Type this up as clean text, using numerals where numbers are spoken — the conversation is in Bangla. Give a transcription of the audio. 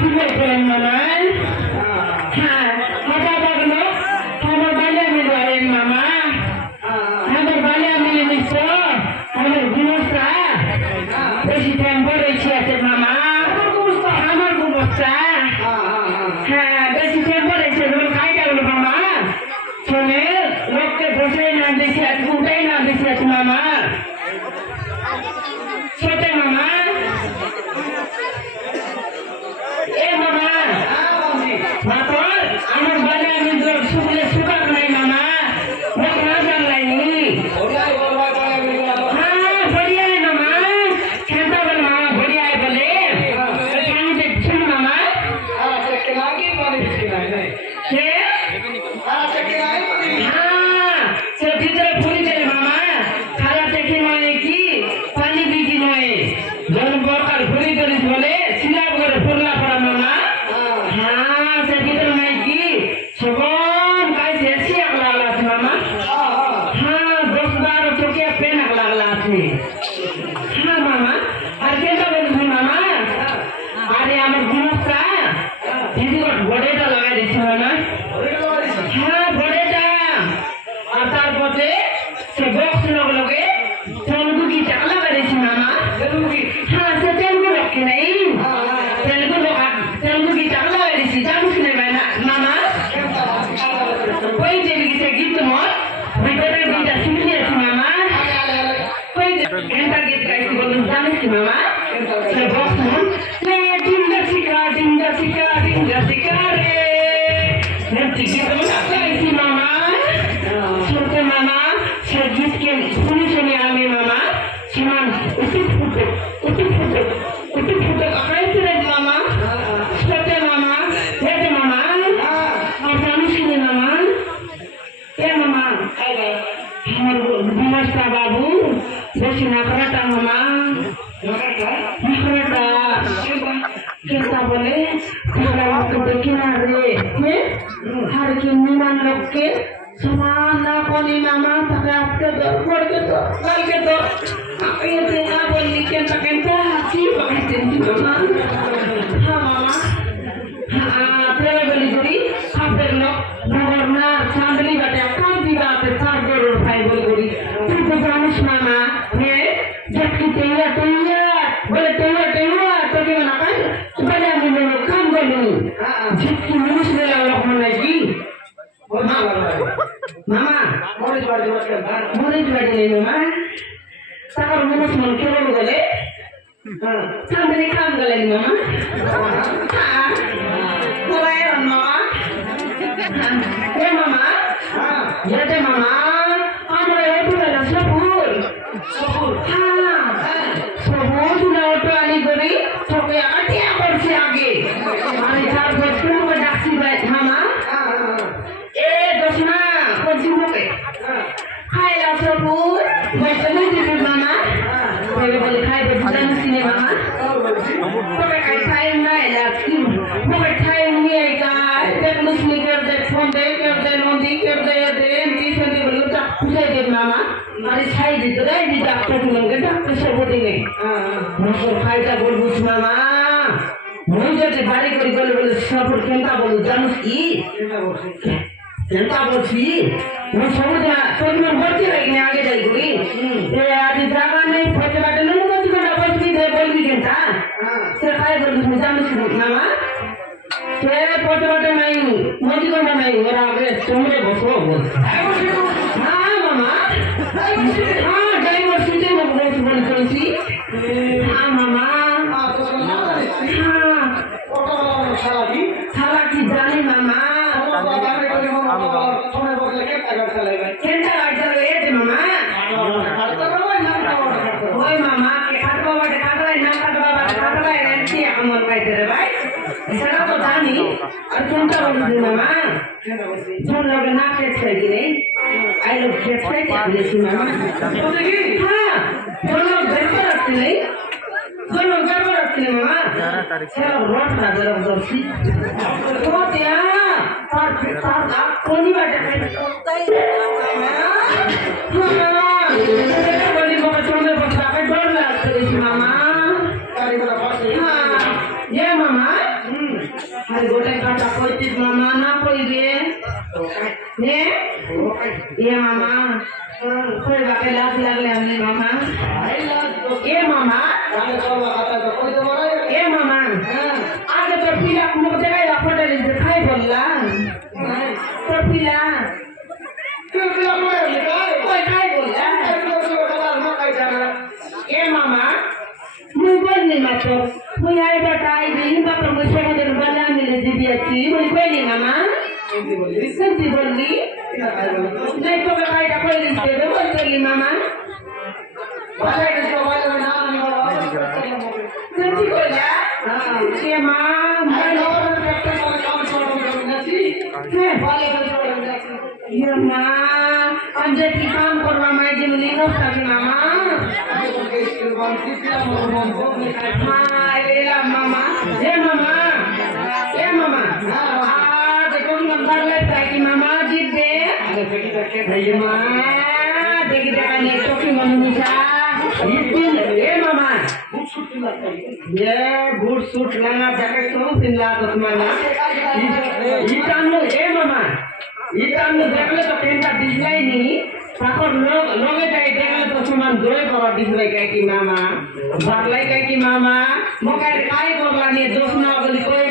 ঠিকই করেন মামা। হ্যাঁ কথা বললো আমার বাড়ি আমি ধরেন মামা। আমার বাড়ি আমি নিচ্ছ আমার গুণস্তা বেশি টেম্পারেচার আছে মামা। আমার গুণস্তা হ্যাঁ বেশি টেম্পারেচার খাইটা হলো মামা। শোনে লোককে বসে না দেখে আছে উঠাই না দেখে আছে মামা। ছোট মামা এ মামা মাতর আমার বাড়ি আমি শুকলে শুকাক নাই মামা। না জানলাইনি হ্যাঁ বড়িয়াই মামা। খেলতা বলে মামা বড়িয়াই বলে আমি দেখছি মামা। সে হ্যাঁ সে ভিতরে ফুলি দেয় মামা। খালা থেকে নয় কি পানি বিকি নয় জন বকার ফুলি করিস বলে সিলাপ করে ফুরলা পড়া মামা। হ্যাঁ সে ভিতরে নাই কি সবন কাইছে এসি আগলা আছে মামা। হ্যাঁ 10-12 চোখে পেন আগলা আছে। হ্যাঁ মামা আর কেটা বলিস মামা। আরে আমার গুণস্তা দিদি বড়েটা লাগাই দিচ্ছে মামা। হ্যাঁ বড়েটা আর তারপরে সে বক্স লগে তেলুগু কি টাকা লাগাই দিচ্ছে মামা। হ্যাঁ সে তেলুগু রক্ষে নাই তেলুগু কি টাকা লাগাই দিচ্ছি জানিস না মামা। ওই যে গীতে গীত মত ভিতরে গীতা শিখে আছি মামা। ওই ঘন্টা গীত গাইছি বলুন জানিস কি মামা। সে বক্স মন ডিঙ্গা শিকা রে নৃত্য গীত গাইছি মামা। ছোট মামা সে গীতকে শুনে আমি মামা সীমান উচিত ফুটে আকাইছিলেন মামা। ছোট মামা ছোট মামা আর জানিস কি মামা এ মামা আমার বিমস্তা বাবু বেশি নাকড়াটা মামা। নাকড়াটা কেতা বলে দেখি না রে আর কি নিমান লোককে সমান না বলি মামা তাকে আজকে কালকে তো এতে না বললি কেনটা হাসি পাইতেন মামা। হ্যাঁ মামা হ্যাঁ তেরে বলি করি আপনার লোক নগর না চাঁদলি বাটে কাল দিবাতে চার গরুর ভাই বলি করি তুই তো জানিস মামা হ্যাঁ ঝটকি টেঙ্গা বলে টেঙ্গা তোকে না পাই বলে আমি কাম বলি ঝটকি মানুষ বেলা লোক নাকি মামা মরিচ বাড়ি নেই মামা। তারপর মানুষ মন কেমন গেলে চাঁদনি কাম গেলেন মামা। মামা এ মামা যেতে মামা আমরা এটু গেলাম সবুর হ্যাঁ সবুর তুলে অটো আনি করি তোকে আটিয়া করছে আগে আমি তারপর শুনবো ডাকছি মামা। এ দোষনা করছি মুখে খাইলা সবুর বসে দিবি মামা। বলে খাইবে জানিস কিনে মামা তোকে খাই না এলা मुझे टाइम नहीं आएगा देख मुझे कर दे फोन दे कर दे नोंदी कर दे तीसरे दिन बोलूँ तो पूछे दे मामा हमारी छाई दी तो नहीं दी डॉक्टर की मंगे डॉक्टर से बोलते नहीं मुझे खाइता बोल बुझ मामा मुझे तो बारी कोई बोले सब केंटा बोलूँ जानूस की केंटा बोलती मैं समझ ना तो मैं बढ़ती रहेगी आगे जाएगी ये आज जागा नहीं फटे बाटे नहीं मुझे तो डबल की दे बोल भी केंटा से खाए बोल मुझे जानूस मामा से पटपटे नहीं मोदी को नहीं और आगे तुमरे बसो बोल हाँ मामा हाँ डाइवर्सिटी में बोल कौन-सी हाँ मामा हाँ साला की जानी मामा केंटा गाड़ी चले थे मामा ओए मामा के खाटवा बाटे खाटवा ना खाटवा रेंटी अमर भाई तेरे भाई सड़ा तो जानी और केंटा बोल मामा जोन लोग ना खेत खाएगी नहीं आई लोग खेत खाएगी सी मामा हाँ जोन लोग घर पर रखते नहीं जोन लोग घर पर रखते नहीं मामा चलो रोट ना जरा जोशी तो क्या तार आप कोनी बाटे मामा बोली बाबा चोंदे बच्चा डर लगता है मामा ये मामा আরে গোটে কথা কইতিস মামা না কইবে নে এ মামা কই বাপে লাজ লাগলে আমি মামা এ মামা এ মামা আগে তোর পিলা কোনো জায়গায় হোটেলে যে খাই বললাম তোর পিলা কই খাই বললাম এ মামা মুই বললি মাত্র মুই আই বেটা আইবি বাপা মুই সেখানে বলে আমি দিবি আছি মুই কইলি মামা সত্যি বললি নাই তোকে খাইটা কইলি দেবে বললি মামা সত্যি কইলা সে মা মা আমি কি কাম করবা মাই যেমনি নষ্টাবি মামা মামা এ মামা এ মামা দেখো নম্বর লাই কি মামা জিতবে মা দেখি দেখা নিয়ে চোখি মনুষা এ মামা ये बूट सूट लाना जैकेट तो सिंला तो तुम्हारा इतानो ए मामा इतानो देखले तो पेंटा दिखलाई नहीं तापर लोगे जाए देखले तो समान जोए करा दिखलाई काय की मामा बाटलाई काय की मामा मोका काय करला ने दोष ना बोली कोई